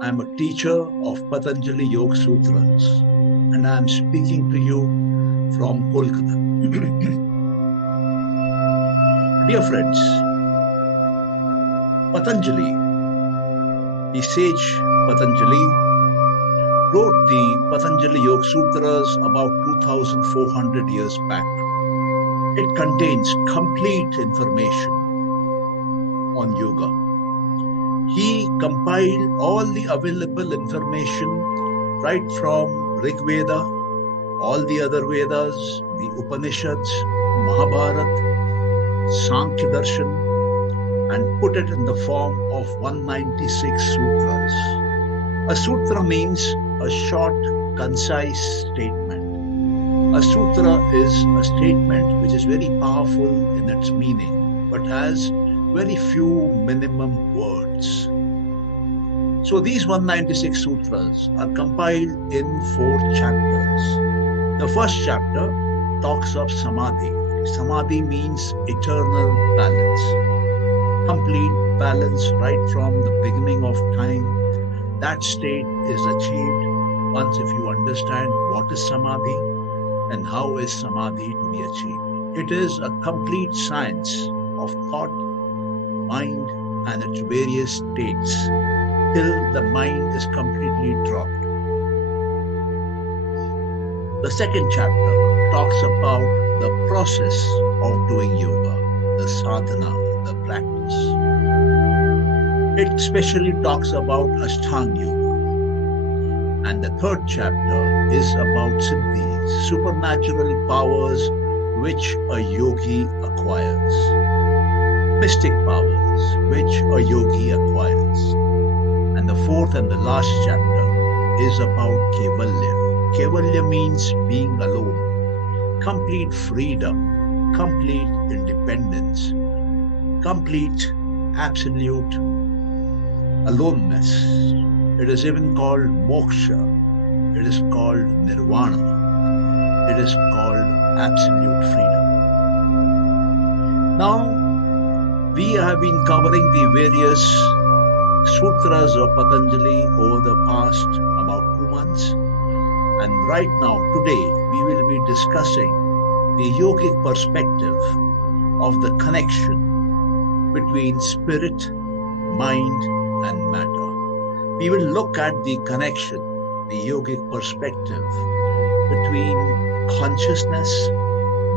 I am a teacher of Patanjali Yoga Sutras, and I am speaking to you from Kolkata. Dear friends, Patanjali, the sage Patanjali, wrote the Patanjali Yoga Sutras about 2400 years back. It contains complete information on yoga. He compiled all the available information right from Rig Veda, all the other Vedas, the Upanishads, Mahabharata, Sankhya Darshan, and put it in the form of 196 sutras. A sutra means a short, concise statement. A sutra is a statement which is very powerful in its meaning, but has very few minimum words. So these 196 sutras are compiled in 4 chapters. The first chapter talks of Samadhi. Samadhi means eternal balance, complete balance right from the beginning of time. That state is achieved once if you understand what is Samadhi and how is Samadhi to be achieved. It is a complete science of thought, mind, and its various states till the mind is completely dropped. The second chapter talks about the process of doing yoga, the sadhana, the practice. It especially talks about Ashtanga Yoga. And the third chapter is about Siddhis, supernatural powers which a yogi acquires, mystic powers which a yogi acquires. And the fourth and the last chapter is about Kaivalya. Kaivalya means being alone, complete freedom, complete independence, complete absolute aloneness. It is even called moksha. It is called nirvana. It is called absolute freedom. Now, we have been covering the various sutras of Patanjali over the past about 2 months. And right now, today, we will be discussing the yogic perspective of the connection between spirit, mind, and matter. We will look at the connection, the yogic perspective between consciousness,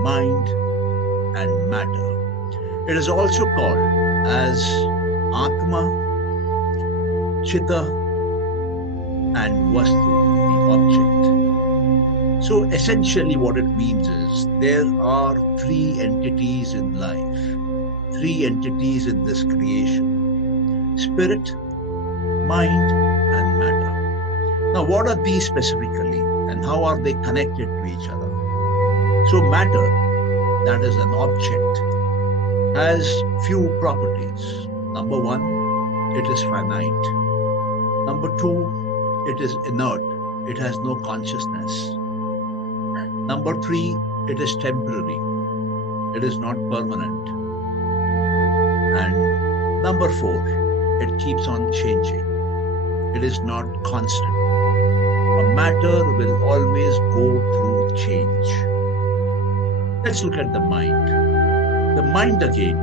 mind, and matter. It is also called as Atma, Chitta, and Vastu, the object. So essentially what it means is there are 3 entities in life, 3 entities in this creation: spirit, mind, and matter. Now, what are these specifically and how are they connected to each other? So matter, that is an object, has few properties. Number 1, it is finite. Number 2, it is inert. It has no consciousness. Number 3, it is temporary. It is not permanent. And number 4, it keeps on changing. It is not constant. A matter will always go through change. Let's look at the mind. The mind again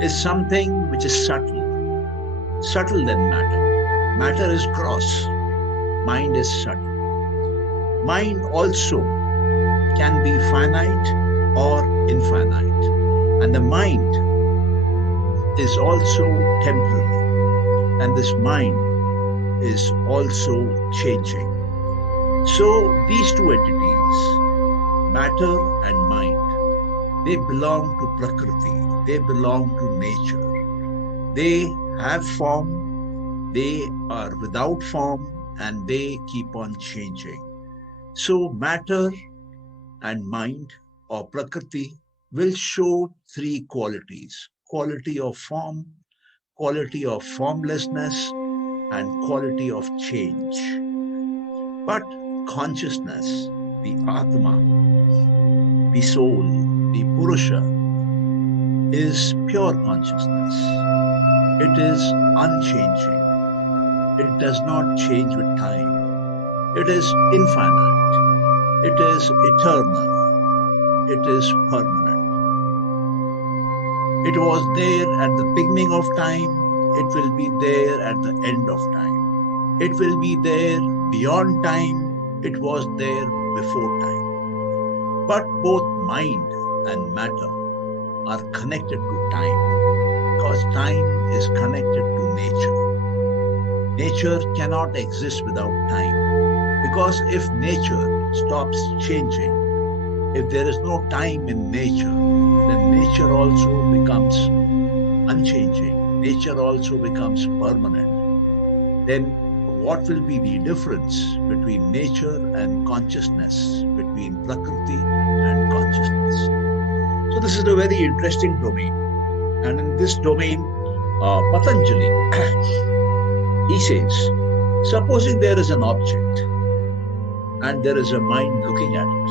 is something which is subtle than matter. Matter is gross. Mind is subtle. Mind also can be finite or infinite. And the mind is also temporary. And this mind is also changing. So these 2 entities, matter and mind, they belong to Prakriti. They belong to nature. They have form, they are without form, and they keep on changing. So matter and mind or Prakriti will show 3 qualities: quality of form, quality of formlessness, and quality of change. But consciousness, the Atma, the soul, the Purusha, is pure consciousness. It is unchanging. It does not change with time. It is infinite. It is eternal. It is permanent. It was there at the beginning of time. It will be there at the end of time. It will be there beyond time. It was there before time. But both mind and matter are connected to time, because time is connected to nature. Nature cannot exist without time, because if nature stops changing, if there is no time in nature, then nature also becomes unchanging. Nature also becomes permanent. Then what will be the difference between nature and consciousness, between Prakriti and consciousness? So this is a very interesting domain. And in this domain, Patanjali, he says, supposing there is an object and there is a mind looking at it,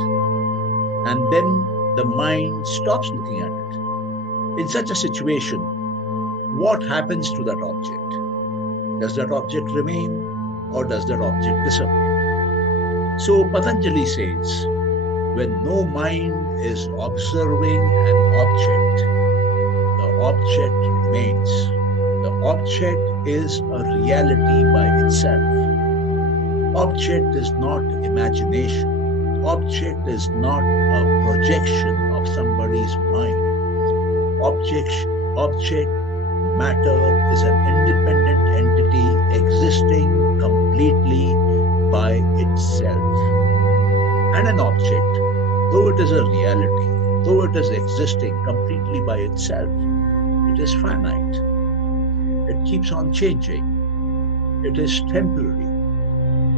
and then the mind stops looking at it. In such a situation, what happens to that object? Does that object remain, or does that object disappear? So Patanjali says, when no mind is observing an object, the object remains. The object is a reality by itself. Object is not imagination. Object is not a projection of somebody's mind. Object matter is an independent entity existing completely by itself. And an object, though it is a reality, though it is existing completely by itself, it is finite. It keeps on changing. It is temporary.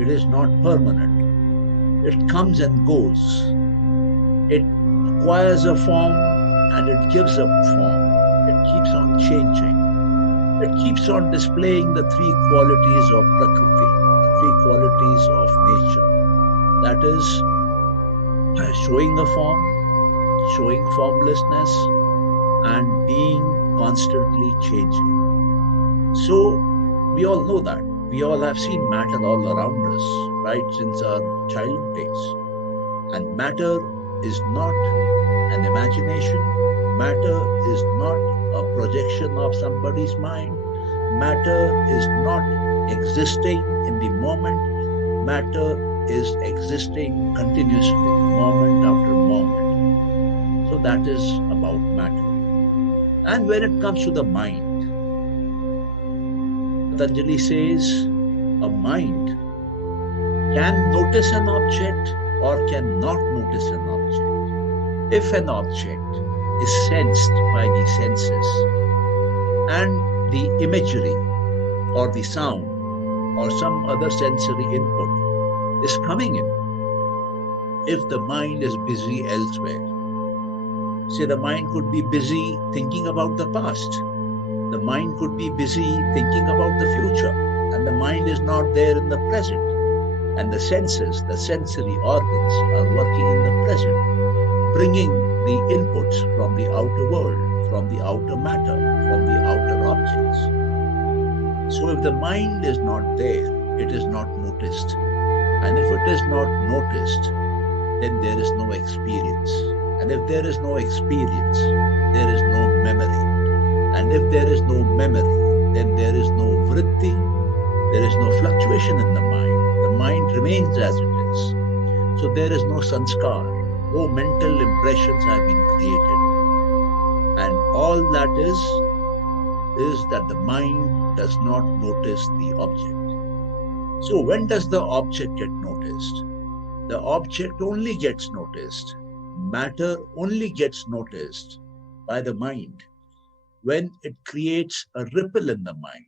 It is not permanent. It comes and goes. It acquires a form and it gives up form. It keeps on changing. It keeps on displaying the three qualities of Prakriti, the three qualities of nature. That is, showing a form, showing formlessness, and being constantly changing. So we all know that. We all have seen matter all around us, right, since our childhood days. And matter is not an imagination. Matter is not a projection of somebody's mind. Matter is not existing in the moment. Matter is existing continuously, moment after moment. So that is about matter. And when it comes to the mind, Patanjali says a mind can notice an object or cannot notice an object. If an object is sensed by the senses and the imagery or the sound or some other sensory input is coming in, if the mind is busy elsewhere, say the mind could be busy thinking about the past, the mind could be busy thinking about the future, and the mind is not there in the present, and the senses, the sensory organs are working in the present, bringing the inputs from the outer world, from the outer matter, from the outer objects. So if the mind is not there, it is not noticed. And if it is not noticed, then there is no experience. And if there is no experience, there is no memory. And if there is no memory, then there is no vritti, there is no fluctuation in the mind. The mind remains as it is. So there is no sanskar. No mental impressions have been created. And all that is that the mind does not notice the object. So when does the object get noticed? The object only gets noticed. Matter only gets noticed by the mind when it creates a ripple in the mind,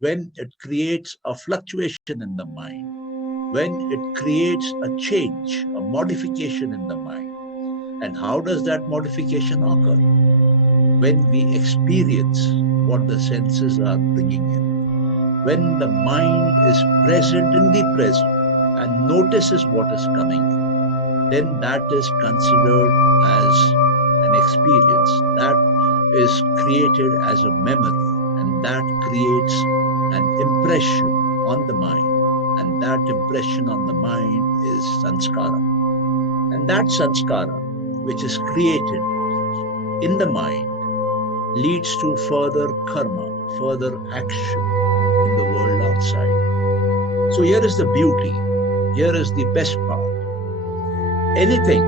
when it creates a fluctuation in the mind, when it creates a change, a modification in the mind. And how does that modification occur? When we experience what the senses are bringing in. When the mind is present in the present and notices what is coming in, then that is considered as an experience. That is created as a memory, and that creates an impression on the mind, and that impression on the mind is sanskara. And that sanskara, which is created in the mind, leads to further karma, further action in the world outside. So here is the beauty, here is the best part. Anything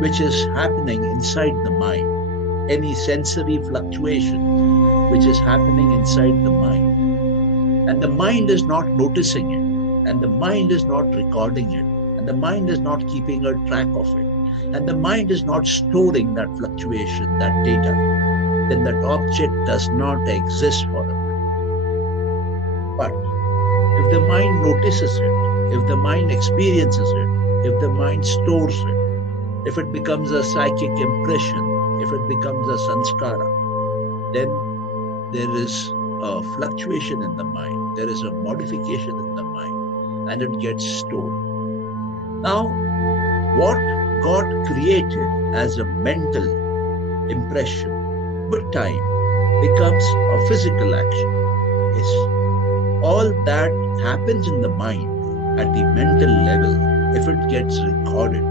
which is happening inside the mind, any sensory fluctuation which is happening inside the mind, and the mind is not noticing it, and the mind is not recording it, and the mind is not keeping a track of it, and the mind is not storing that fluctuation, that data, then that object does not exist for it. But if the mind notices it, if the mind experiences it, if the mind stores it, if it becomes a psychic impression, if it becomes a sanskara, then there is a fluctuation in the mind, there is a modification in the mind, and it gets stored. Now, what got created as a mental impression with time becomes a physical action. Yes. All that happens in the mind at the mental level, if it gets recorded,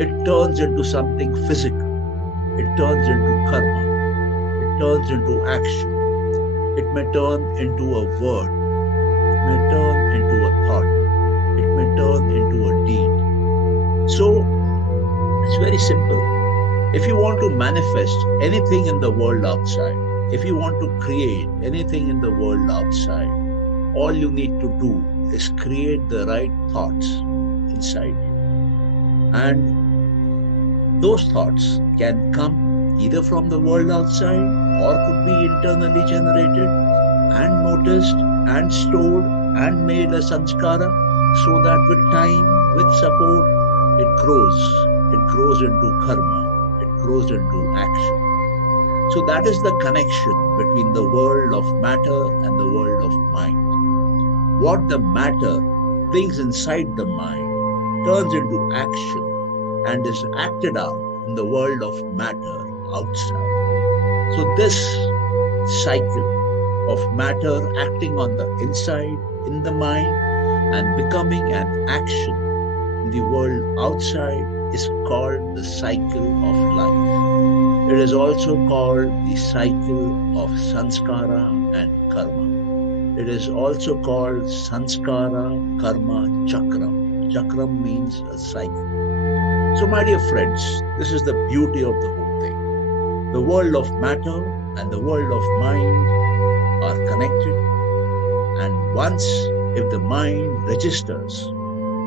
it turns into something physical. It turns into karma. It turns into action. It may turn into a word. It may turn into a thought. It may turn into a deed. So, it's very simple. If you want to manifest anything in the world outside, if you want to create anything in the world outside, all you need to do is create the right thoughts inside you. And those thoughts can come either from the world outside or could be internally generated and noticed and stored and made a sanskara, so that with time, with support, it grows into karma, it grows into action. So that is the connection between the world of matter and the world of mind. What the matter brings inside the mind turns into action and is acted out in the world of matter outside. So this cycle of matter acting on the inside, in the mind, and becoming an action in the world outside is called the cycle of life. It is also called the cycle of sanskara and karma. It is also called sanskara karma chakram. Chakram means a cycle. So my dear friends, this is the beauty of the whole thing. The world of matter and the world of mind are connected. And once, if the mind registers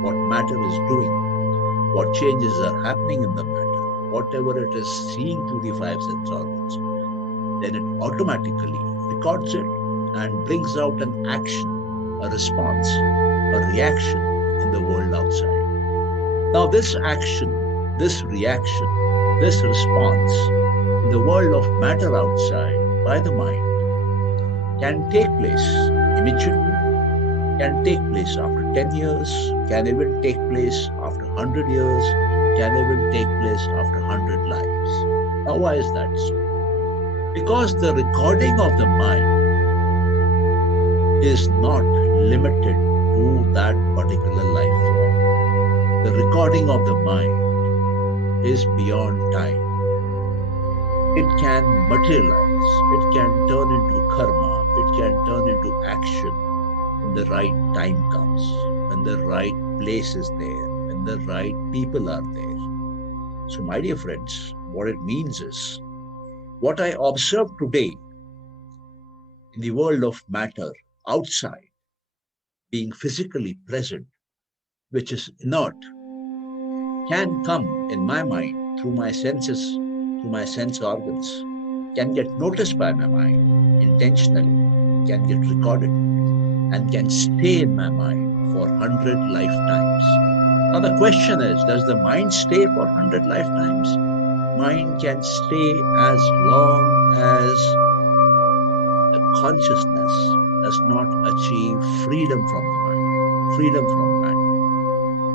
what matter is doing, what changes are happening in the matter, whatever it is seeing through the five sense organs, then it automatically records it and brings out an action, a response, a reaction in the world outside. Now this action, this reaction, this response in the world of matter outside by the mind can take place immediately, can take place after 10 years, can even take place after 100 years, can even take place after 100 lives. Now why is that so? Because the recording of the mind is not limited to that particular life form. The recording of the mind is beyond time. It can materialize, it can turn into karma, it can turn into action when the right time comes, when the right place is there, when the right people are there. So my dear friends, what it means is, what I observe today in the world of matter outside, being physically present, which is inert, can come in my mind through my senses, through my sense organs, can get noticed by my mind intentionally, can get recorded, and can stay in my mind for 100 lifetimes. Now the question is, does the mind stay for 100 lifetimes? Mind can stay as long as the consciousness does not achieve freedom from the mind, freedom from matter.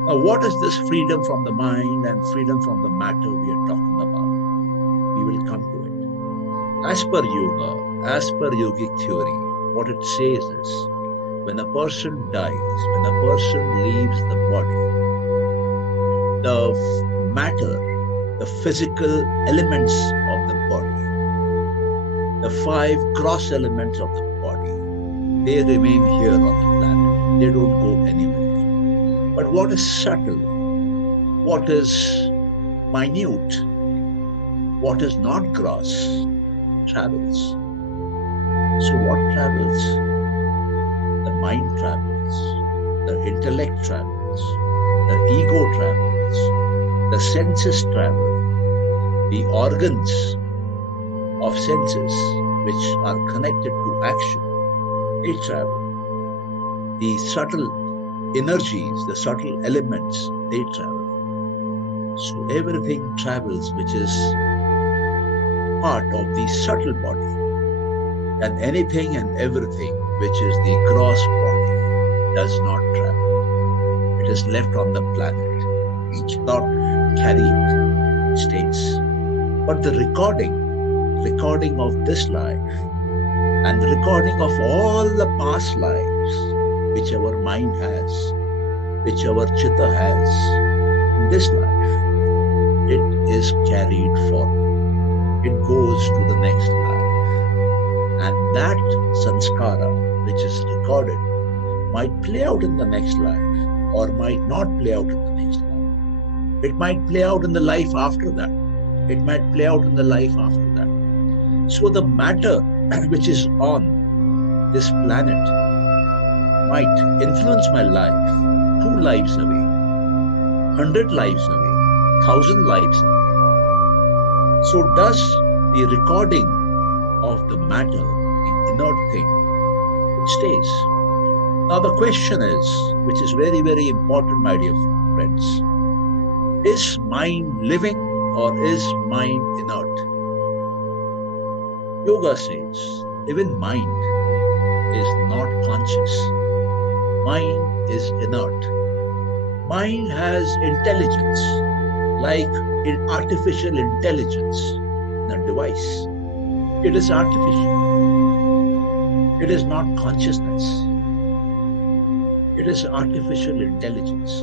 Now, what is this freedom from the mind and freedom from the matter we are talking about? We will come to it. As per yoga, as per yogic theory, what it says is, when a person dies, when a person leaves the body, the matter, the physical elements of the body, the 5 gross elements of the body, they remain here on the planet. They don't go anywhere. But what is subtle, what is minute, what is not gross, travels. So what travels? The mind travels, the intellect travels, the ego travels, the senses travel, the organs of senses which are connected to action, they travel. The subtle energies, the subtle elements, they travel. So everything travels which is part of the subtle body, and anything and everything which is the gross body does not travel. It is left on the planet. Each thought carried stays. But the recording of this life and the recording of all the past lives which our mind has, which our chitta has in this life, it is carried forward. It goes to the next life. And that sanskara which is recorded might play out in the next life or might not play out in the next life. It might play out in the life after that. It might play out in the life after that. So the matter which is on this planet might influence my life 2 lives away, 100 lives away, 1,000 lives away. So does the recording of the matter, the inert thing, it stays. Now the question is, which is very, very important, my dear friends, is mind living or is mind inert? Yoga says, even mind is not conscious. Mind is inert. Mind has intelligence, like in artificial intelligence in a device. It is artificial. It is not consciousness. It is artificial intelligence.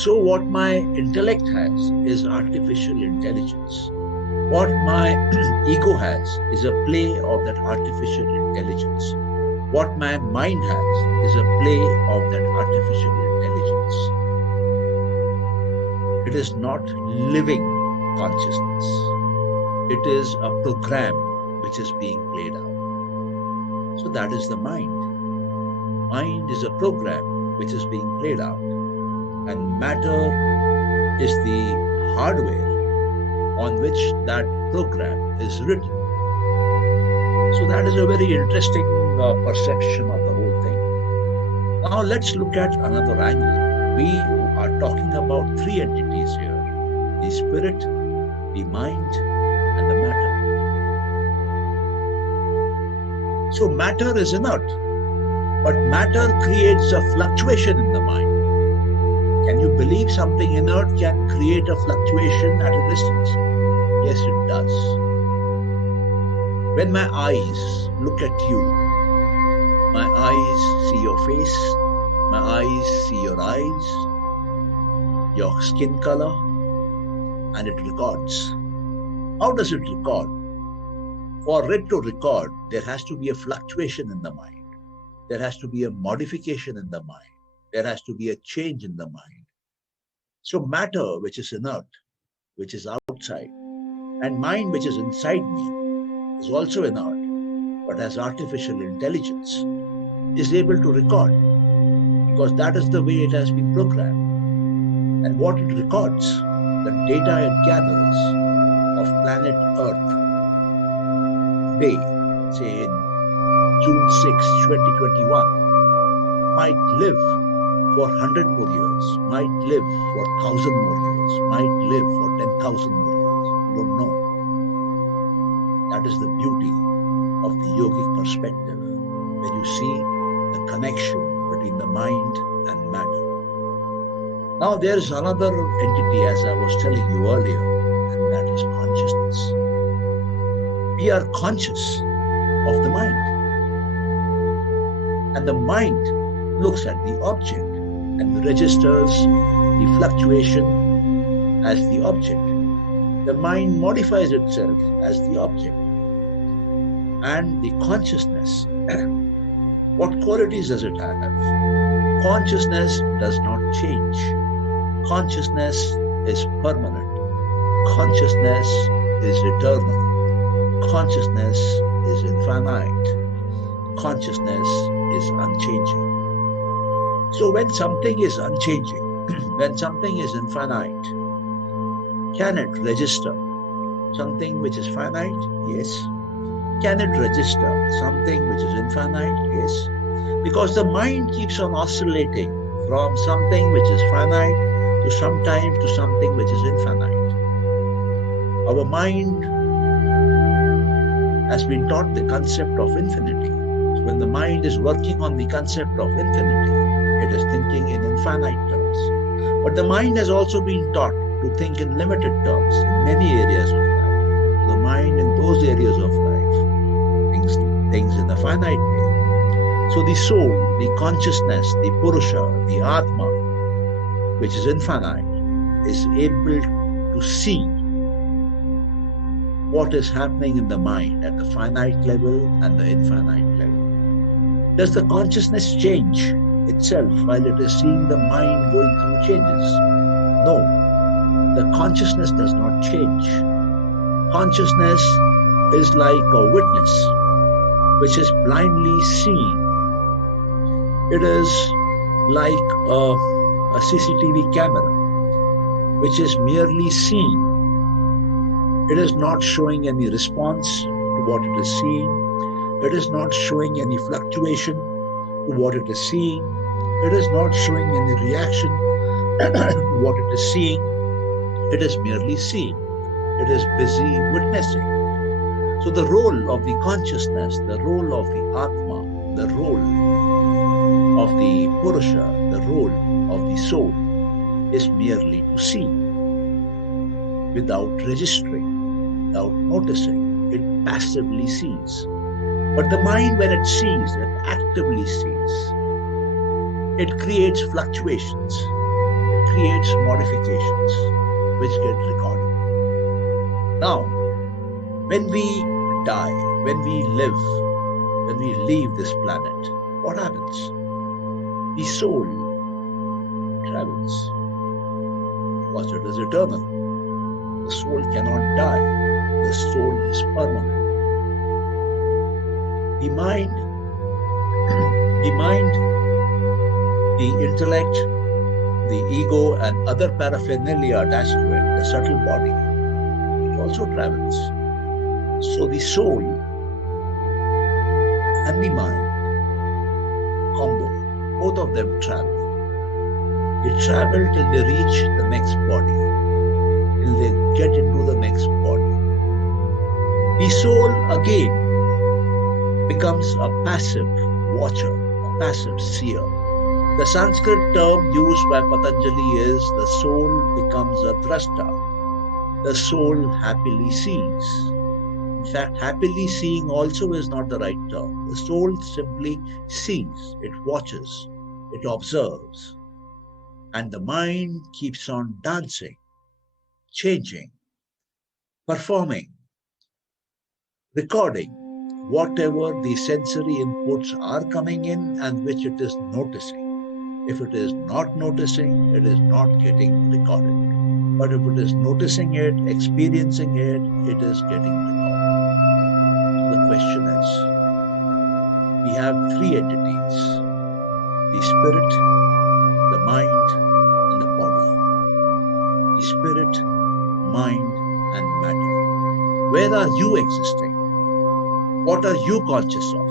So what my intellect has is artificial intelligence. What my ego has is a play of that artificial intelligence. What my mind has is a play of that artificial intelligence. It is not living consciousness. It is a program which is being played out. So that is the mind. Mind is a program which is being played out. And matter is the hardware on which that program is written. So that is a very interesting perception of the whole thing. Now let's look at another angle. We are talking about 3 entities here: the spirit, the mind, and the matter. So matter is inert, but matter creates a fluctuation in the mind. Can you believe something inert can create a fluctuation at a distance? Yes, it does. When my eyes look at you, my eyes see your face, my eyes see your eyes, your skin color, and it records. How does it record? For it to record, there has to be a fluctuation in the mind. There has to be a modification in the mind. There has to be a change in the mind. So matter, which is inert, which is outside, and mind, which is inside me, is also inert, but has artificial intelligence, is able to record, because that is the way it has been programmed. And what it records, the data it gathers of planet Earth, today, say in June 6, 2021, might live for 100 more years, might live for 1,000 more years, might live for 10,000 more years. You don't know. That is the beauty of the yogic perspective, when you see the connection between the mind and matter. Now there is another entity, as I was telling you earlier, and that is consciousness. We are conscious of the mind. And the mind looks at the object and registers the fluctuation as the object. The mind modifies itself as the object. And the consciousness, what qualities does it have? Consciousness does not change. Consciousness is permanent. Consciousness is eternal. Consciousness is infinite. Consciousness is unchanging. So when something is unchanging, when something is infinite, can it register something which is finite? Yes. Can it register something which is infinite? Yes. Because the mind keeps on oscillating from something which is finite to sometimes to something which is infinite. Our mind has been taught the concept of infinity. So when the mind is working on the concept of infinity, it is thinking in infinite terms. But the mind has also been taught to think in limited terms in many areas of life. So the mind in those areas of life thinks in a finite way. So the soul, the consciousness, the Purusha, the Atma, which is infinite, is able to see what is happening in the mind at the finite level and the infinite level. Does the consciousness change itself while it is seeing the mind going through changes? No, the consciousness does not change. Consciousness is like a witness which is blindly seeing. It is like a CCTV camera which is merely seeing. It is not showing any response to what it is seeing. It is not showing any fluctuation to what it is seeing. It is not showing any reaction to what it is seeing. It is merely seeing. It is busy witnessing. So the role of the consciousness, the role of the Atma, the role of the Purusha, the role of the soul is merely to see without registering, without noticing. It passively sees. But the mind, when it sees, it actively sees. It creates fluctuations. It creates modifications which get recorded. Now, when we die, when we live, when we leave this planet, what happens? The soul travels because it is eternal. The soul cannot die. The soul is permanent. The mind, the intellect, the ego and other paraphernalia attached to it, the subtle body, it also travels. So the soul and the mind, combo, both of them travel. They travel till they reach the next body, till they get into the next body. The soul again becomes a passive watcher, a passive seer. The Sanskrit term used by Patanjali is the soul becomes a drashta. The soul happily sees. In fact, happily seeing also is not the right term. The soul simply sees, it watches, it observes. And the mind keeps on dancing, changing, performing, recording whatever the sensory inputs are coming in and which it is noticing. If it is not noticing, it is not getting recorded. But if it is noticing it, experiencing it, it is getting recorded. The question is, we have three entities: the spirit, the mind, and the body. The spirit, mind, and matter. Where are you existing? What are you conscious of?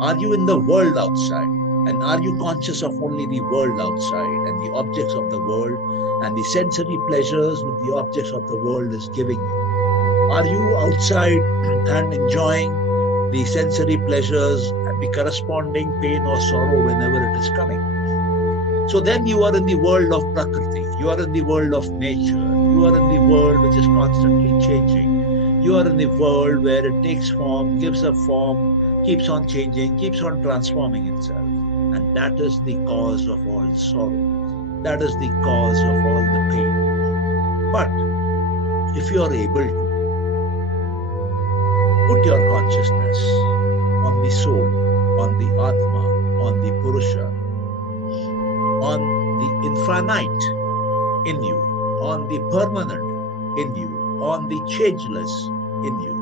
Are you in the world outside? And are you conscious of only the world outside and the objects of the world and the sensory pleasures which the objects of the world is giving you? Are you outside and enjoying the sensory pleasures and the corresponding pain or sorrow whenever it is coming? So then you are in the world of Prakriti. You are in the world of nature. You are in the world which is constantly changing. You are in the world where it takes form, gives a form, keeps on changing, keeps on transforming itself. And that is the cause of all sorrow. That is the cause of all the pain. But if you are able to put your consciousness on the soul, on the Atma, on the Purusha, on the infinite in you, on the permanent in you, on the changeless in you,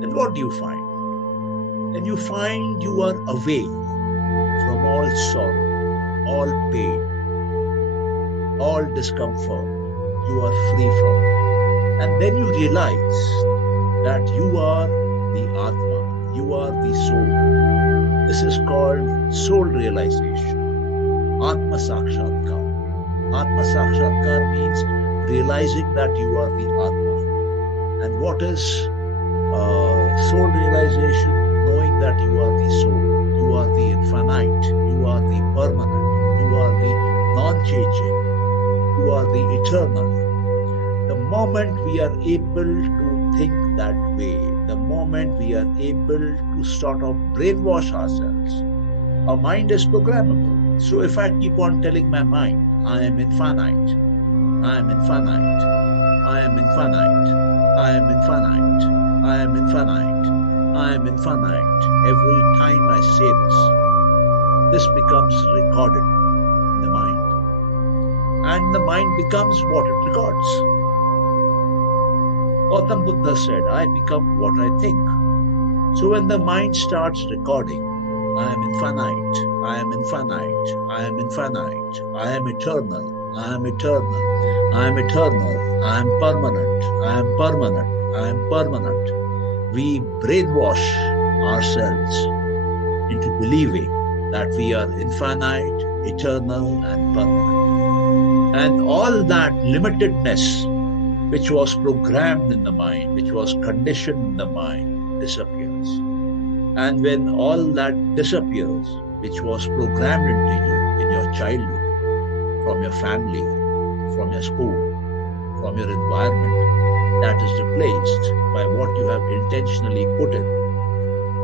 then what do you find? Then you find you are away from all sorrow, all pain, all discomfort. You are free from it. And then you realize that you are the Atma, you are the soul. This is called soul realization, Atma Sakshatkar. Atma Sakshatkar means realizing that you are the Atma. And what is soul realization? Knowing that you are the soul, you are the infinite, you are the permanent, you are the non-changing, you are the eternal. The moment we are able to think that way, the moment we are able to sort of brainwash ourselves, our mind is programmable. So if I keep on telling my mind, I am infinite, I am infinite, I am infinite, I am infinite, I am infinite, I am infinite, every time I say this becomes recorded in the mind. And the mind becomes what it records. Gautam Buddha said, I become what I think. So when the mind starts recording, I am infinite, I am infinite, I am infinite, I am eternal, I am eternal, I am eternal, I am permanent, I am permanent, I am permanent. We brainwash ourselves into believing that we are infinite, eternal, and permanent. And all that limitedness which was programmed in the mind, which was conditioned in the mind, disappears. And when all that disappears, which was programmed into you in your childhood, from your family, from your school, from your environment, that is replaced by what you have intentionally put in,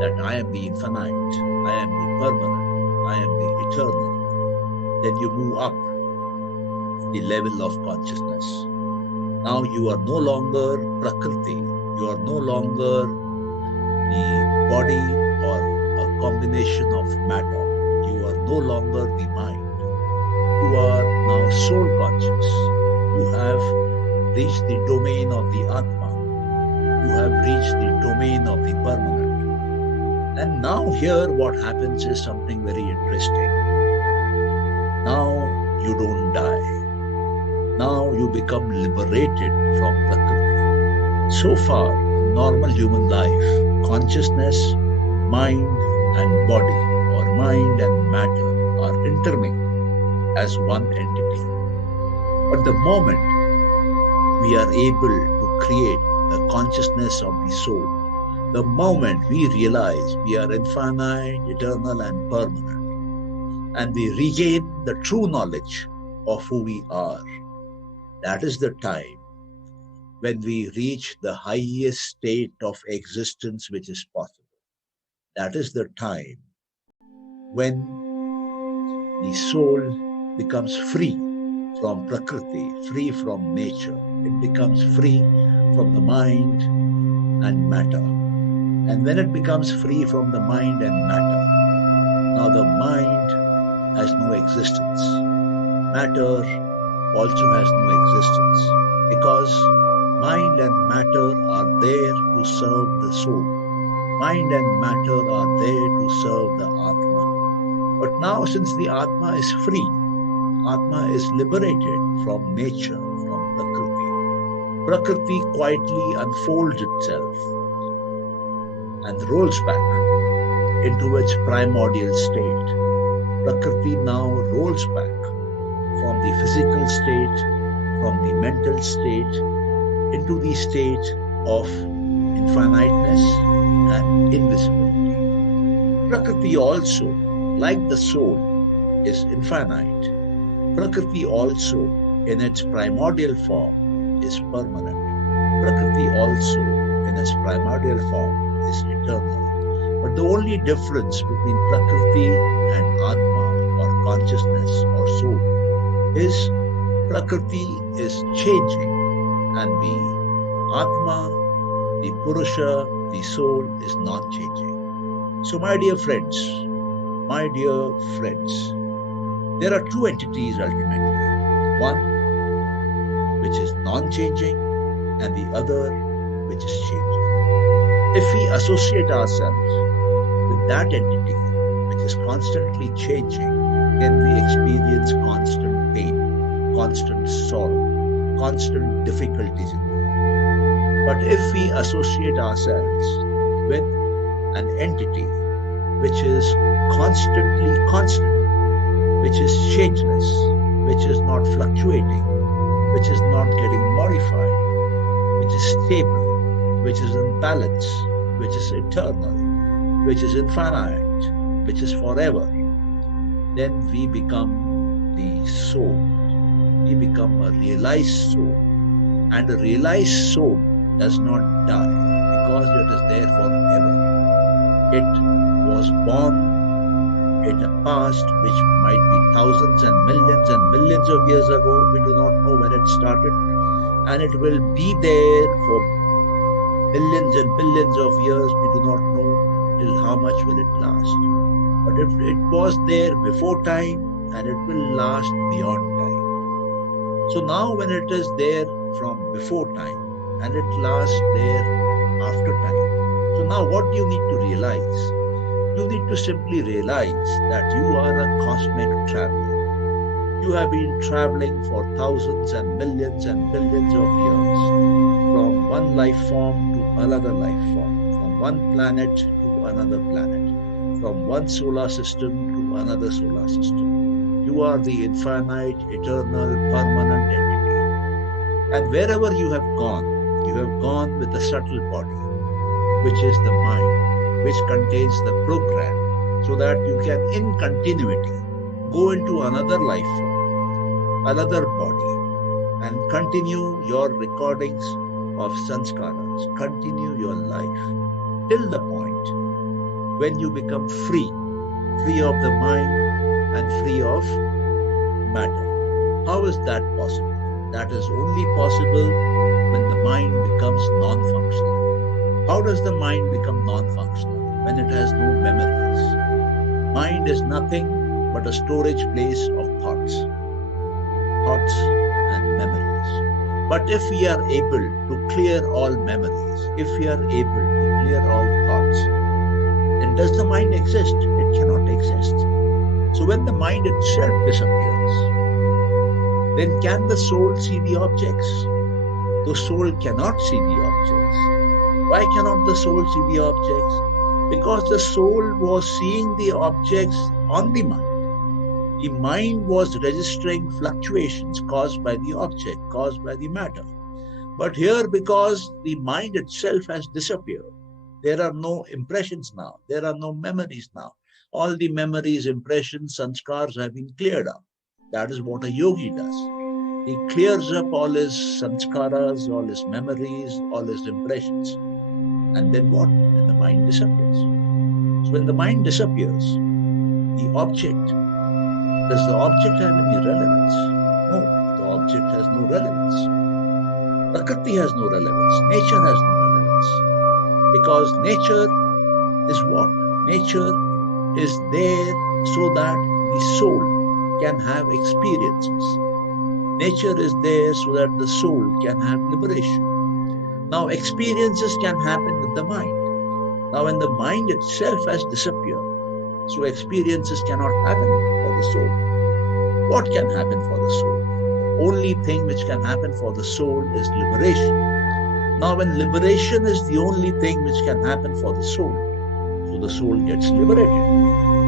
that I am the infinite, I am the permanent, I am the eternal. Then you move up the level of consciousness. Now you are no longer Prakriti, you are no longer the body or a combination of matter. You are no longer the mind. You are now soul conscious. You have reached the domain of the Atma. You have reached the domain of the permanent. And now here what happens is something very interesting. Now you don't die. Now you become liberated from Prakriti. So far, normal human life, consciousness, mind and body, or mind and matter are interlinked as one entity. But the moment we are able to create the consciousness of the soul, the moment we realize we are infinite, eternal and permanent, and we regain the true knowledge of who we are, that is the time when we reach the highest state of existence which is possible. That is the time when the soul becomes free from Prakriti, free from nature. It becomes free from the mind and matter. And when it becomes free from the mind and matter, now the mind has no existence. Matter also has no existence, because mind and matter are there to serve the soul. Mind and matter are there to serve the Atma. But now since the Atma is free, Atma is liberated from nature, from Prakriti. Prakriti quietly unfolds itself and rolls back into its primordial state. Prakriti now rolls back from the physical state, from the mental state, into the state of infiniteness and invisibility. Prakriti also, like the soul, is infinite. Prakriti also, in its primordial form, is permanent. Prakriti also, in its primordial form, is eternal. But the only difference between Prakriti and Atma or consciousness or soul is Prakriti is changing and the Atma, the Purusha, the soul is non-changing. So my dear friends, there are two entities ultimately. One which is non-changing and the other which is changing. If we associate ourselves with that entity which is constantly changing, then we experience constant pain, constant sorrow, constant difficulties in life. But if we associate ourselves with an entity which is constantly constant, which is changeless, which is not fluctuating, which is not getting modified, which is stable, which is in balance, which is eternal, which is infinite, which is forever, then we become the soul. We become a realized soul. And a realized soul does not die because it is there forever. It was born in a past which might be thousands and millions of years ago. We do not know when it started, and it will be there for billions and billions of years. We do not know till how much will it last. But if it was there before time, and it will last beyond time. So now when it is there from before time and it lasts there after time. So now what do you need to realize? You need to simply realize that you are a cosmic traveler. You have been traveling for thousands and billions of years, from one life form to another life form, from one planet to another planet, from one solar system to another solar system. You are the infinite, eternal, permanent entity. And wherever you have gone with a subtle body, which is the mind, which contains the program, so that you can in continuity go into another life form, another body, and continue your recordings of sanskaras, continue your life till the point when you become free of the mind and free of matter. How is that possible? That is only possible when the mind becomes non-functional. How does the mind become non-functional? When it has no memories. Mind is nothing but a storage place of thoughts and memories. But if we are able to clear all memories, if we are able to clear all thoughts, then does the mind exist? It cannot exist. So when the mind itself disappears, then can the soul see the objects? The soul cannot see the objects. Why cannot the soul see the objects? Because the soul was seeing the objects on the mind. The mind was registering fluctuations caused by the object, caused by the matter. But here, because the mind itself has disappeared, there are no impressions now, there are no memories now. All the memories, impressions, sanskars have been cleared up. That is what a yogi does. He clears up all his sanskaras, all his memories, all his impressions. And then what? Then the mind disappears. So when the mind disappears, the object, does the object have any relevance? No, the object has no relevance. Prakriti has no relevance. Nature has no relevance. Because nature is what? Nature is there so that the soul can have experiences. Nature is there so that the soul can have liberation. Now experiences can happen with the mind. Now when the mind itself has disappeared, so experiences cannot happen for the soul. What can happen for the soul? The only thing which can happen for the soul is liberation. Now when liberation is the only thing which can happen for the soul, so the soul gets liberated.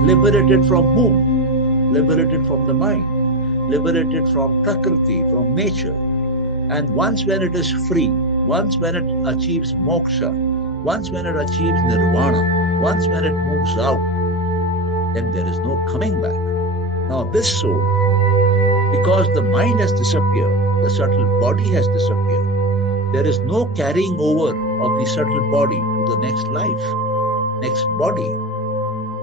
Liberated from whom? Liberated from the mind. Liberated from Prakriti, from nature. And once when it is free, once when it achieves moksha, once when it achieves nirvana, once when it moves out, then there is no coming back. Now this soul, because the mind has disappeared, the subtle body has disappeared, there is no carrying over of the subtle body to the next life. next body.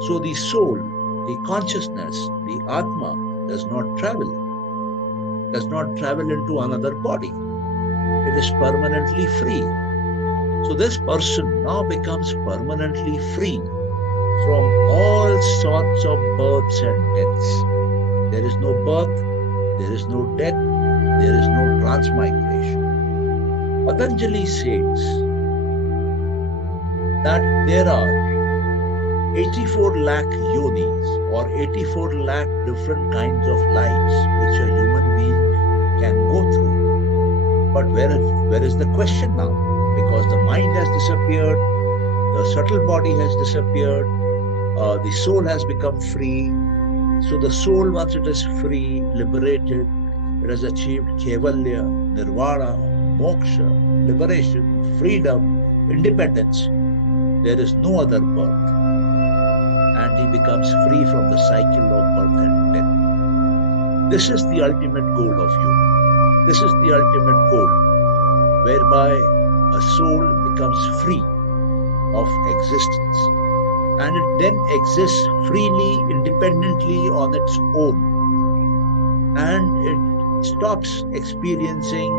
So the soul, the consciousness, the Atma does not travel into another body. It is permanently free. So this person now becomes permanently free from all sorts of births and deaths. There is no birth, there is no death, there is no transmigration. Patanjali says that there are 84 lakh yonis or 84 lakh different kinds of lives which a human being can go through. But where is the question now? Because the mind has disappeared, the subtle body has disappeared, the soul has become free. So the soul, once it is free, liberated, it has achieved Kaivalya, Nirvana, Moksha, liberation, freedom, independence. There is no other birth. And he becomes free from the cycle of birth and death. This is the ultimate goal of yoga. This is the ultimate goal, whereby a soul becomes free of existence. And it then exists freely, independently on its own. And it stops experiencing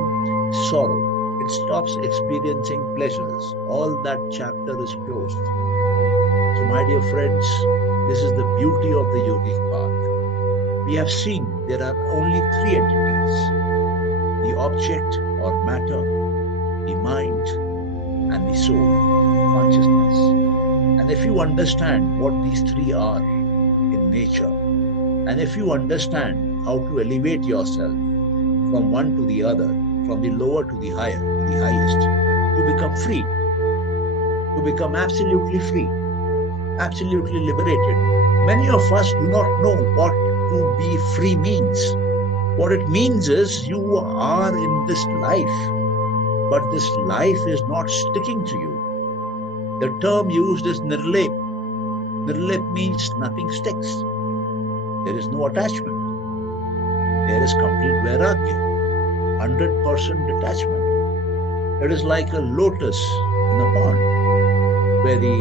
sorrow. It stops experiencing pleasures. All that chapter is closed. So my dear friends, this is the beauty of the yogic path. We have seen there are only three entities: the object or matter, the mind, and the soul, consciousness. And if you understand what these three are in nature, and if you understand how to elevate yourself from one to the other, from the lower to the higher, to the highest, you become free. You become absolutely free, absolutely liberated. Many of us do not know what to be free means. What it means is you are in this life, but this life is not sticking to you. The term used is nirlep. Nirlep means nothing sticks. There is no attachment. There is complete vairagya, 100% detachment. It is like a lotus in a pond, where the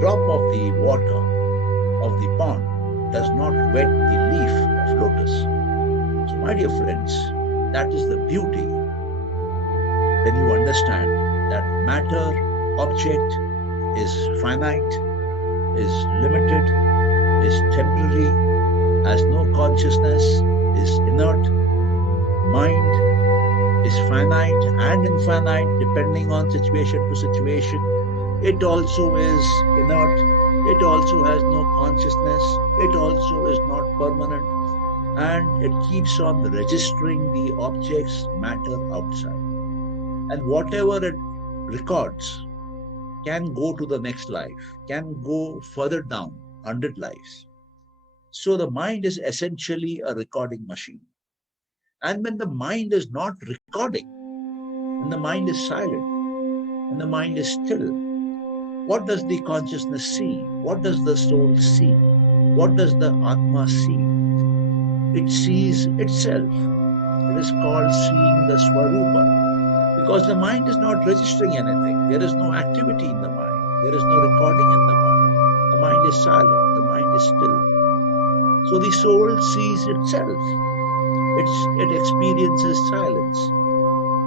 drop of the water of the pond does not wet the leaf of lotus. So my dear friends, that is the beauty when you understand that matter, object is finite, is limited, is temporary, has no consciousness, is inert. Mind is finite and infinite depending on situation to situation. It also is inert. It also has no consciousness. It also is not permanent. And it keeps on registering the object's matter outside. And whatever it records can go to the next life, can go further down, 100 lives. So the mind is essentially a recording machine. And when the mind is not recording, when the mind is silent, when the mind is still, what does the consciousness see? What does the soul see? What does the Atma see? It sees itself. It is called seeing the Swarupa. Because the mind is not registering anything. There is no activity in the mind. There is no recording in the mind. The mind is silent. The mind is still. So the soul sees itself. It experiences silence.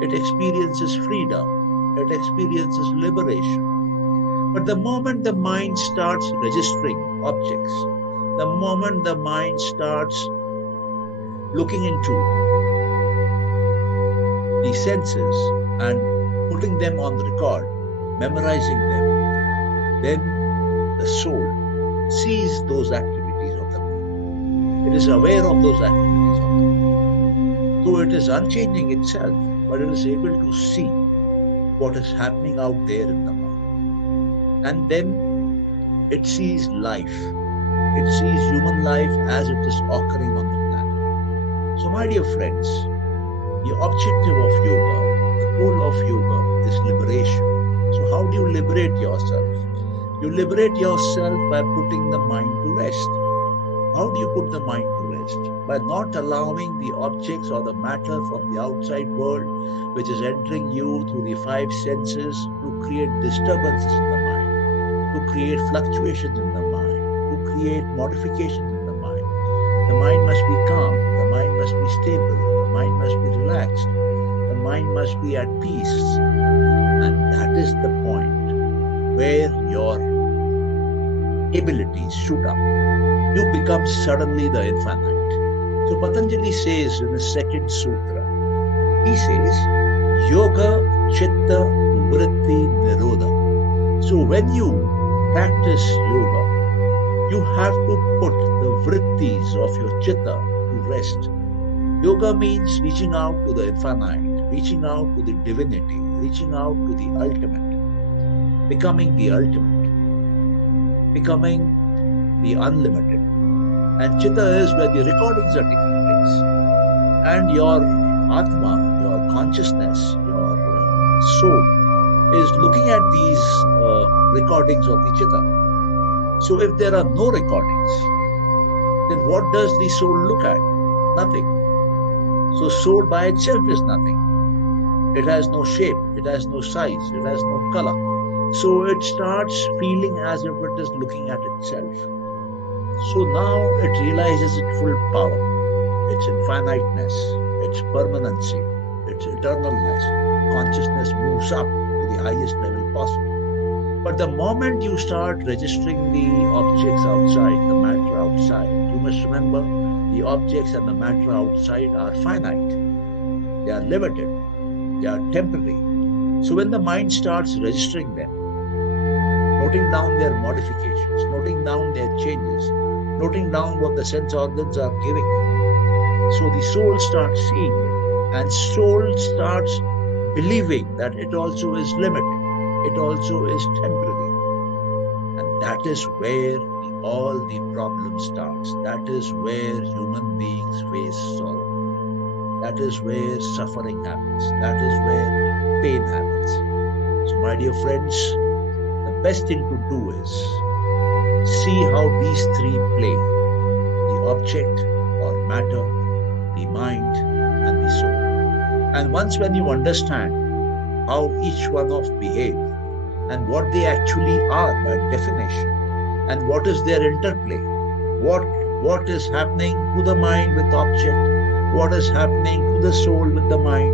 It experiences freedom. It experiences liberation. But the moment the mind starts registering objects, the moment the mind starts looking into the senses and putting them on the record, memorizing them, then the soul sees those activities of the mind. It is aware of those activities of the mind. So it is unchanging itself, but it is able to see what is happening out there in the mind. And then it sees life. It sees human life as it is occurring on the planet. So my dear friends, the objective of yoga, the goal of yoga is liberation. So how do you liberate yourself? You liberate yourself by putting the mind to rest. How do you put the mind to rest? By not allowing the objects or the matter from the outside world, which is entering you through the five senses, to create disturbances in the mind. to create fluctuations in the mind, to create modifications in the mind. The mind must be calm, the mind must be stable, the mind must be relaxed, the mind must be at peace. And that is the point where your abilities shoot up. You become suddenly the infinite. So Patanjali says in the second sutra, he says, Yoga Chitta Vritti Nirodha. So when you practice yoga, you have to put the vrittis of your chitta to rest. Yoga means reaching out to the infinite, reaching out to the divinity, reaching out to the ultimate, becoming the ultimate, becoming the unlimited. And chitta is where the recordings are taking place. And your Atma, your consciousness, your soul is looking at these recordings of the chitta. So if there are no recordings, then what does the soul look at? Nothing. So soul by itself is nothing. It has no shape, it has no size, it has no color. So it starts feeling as if it is looking at itself. So now it realizes its full power, its infiniteness, its permanency, its eternalness. Consciousness moves up to the highest level possible. But the moment you start registering the objects outside, the matter outside, you must remember the objects and the matter outside are finite. They are limited. They are temporary. So when the mind starts registering them, noting down their modifications, noting down their changes, noting down what the sense organs are giving it, so the soul starts seeing it, and soul starts believing that it also is limited, it also is temporary. And that is where all the problem starts. That is where human beings face sorrow. That is where suffering happens. That is where pain happens. So my dear friends, the best thing to do is see how these three play: the object or matter, the mind and the soul. And once when you understand how each one of behave and what they actually are by definition, and what is their interplay, what is happening to the mind with object, what is happening to the soul with the mind,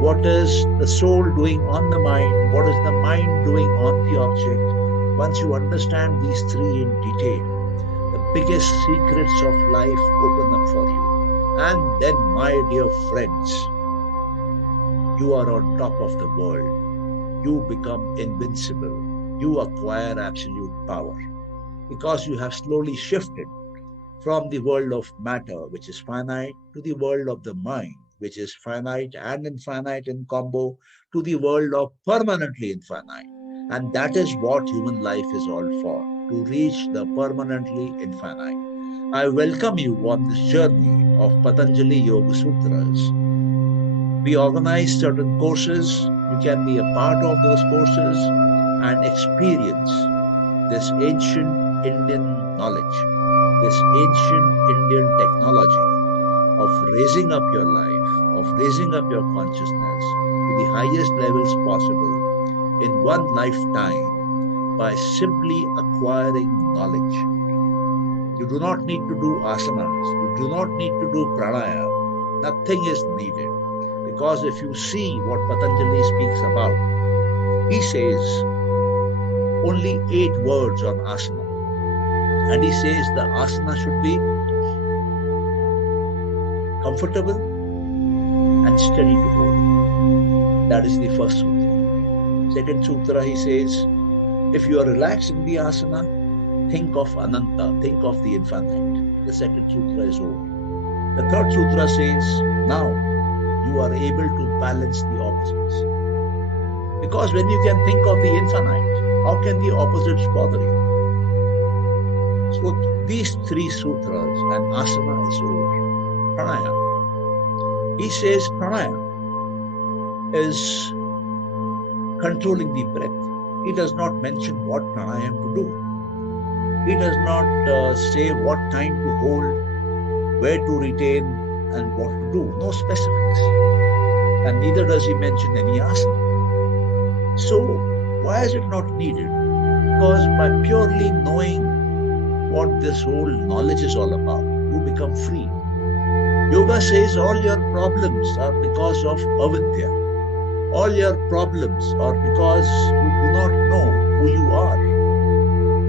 what is the soul doing on the mind, what is the mind doing on the object. Once you understand these three in detail, the biggest secrets of life open up for you. And then, my dear friends, you are on top of the world. You become invincible. You acquire absolute power, because you have slowly shifted from the world of matter, which is finite, to the world of the mind, which is finite and infinite in combo, to the world of permanently infinite. And that is what human life is all for, to reach the permanently infinite. I welcome you on this journey of Patanjali Yoga Sutras. We organize certain courses. You can be a part of those courses and experience this ancient Indian knowledge, this ancient Indian technology of raising up your life, of raising up your consciousness to the highest levels possible in one lifetime by simply acquiring knowledge. You do not need to do asanas, you do not need to do pranayama, nothing is needed. Because if you see what Patanjali speaks about, he says only 8 words on asana. And he says the asana should be comfortable and steady to hold. That is the first sutra. Second sutra, he says, if you are relaxed in the asana, think of Ananta, think of the infinite. The second sutra is over. The third sutra says, now you are able to balance the opposites. Because when you can think of the infinite, how can the opposites bother you? So these 3 sutras and asana is over. Pranayama. He says pranayama is controlling the breath. He does not mention what pranayama to do. He does not say what time to hold, where to retain and what to do. No specifics. And neither does he mention any asana. So why is it not needed? Because by purely knowing what this whole knowledge is all about, you become free. Yoga says all your problems are because of avidya. All your problems are because you do not know who you are.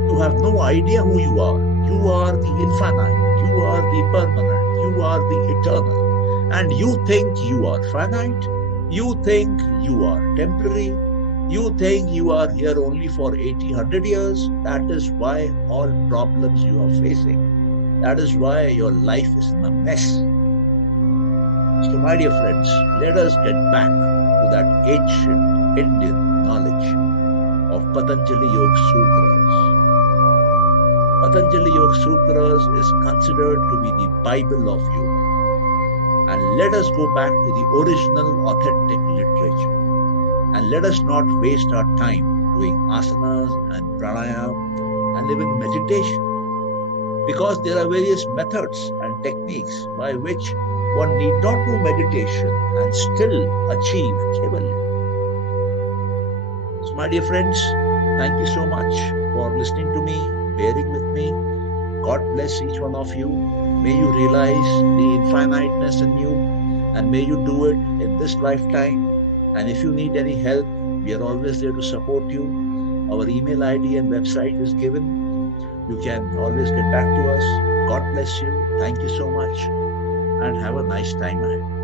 You have no idea who you are. You are the infinite. You are the permanent. You are the eternal. And you think you are finite. You think you are temporary. You think you are here only for 80, 100 years. That is why all problems you are facing. That is why your life is in a mess. So, my dear friends, let us get back to that ancient Indian knowledge of Patanjali Yoga Sutras. Patanjali Yoga Sutras is considered to be the Bible of yoga. And let us go back to the original authentic literature. And let us not waste our time doing asanas and pranayam and even meditation. Because there are various methods and techniques by which one need not do meditation and still achieve Kaivalya. So, my dear friends, thank you so much for listening to me, bearing with me. God bless each one of you. May you realize the infiniteness in you, and may you do it in this lifetime. And if you need any help, we are always there to support you. Our email ID and website is given. You can always get back to us. God bless you. Thank you so much. And have a nice time ahead.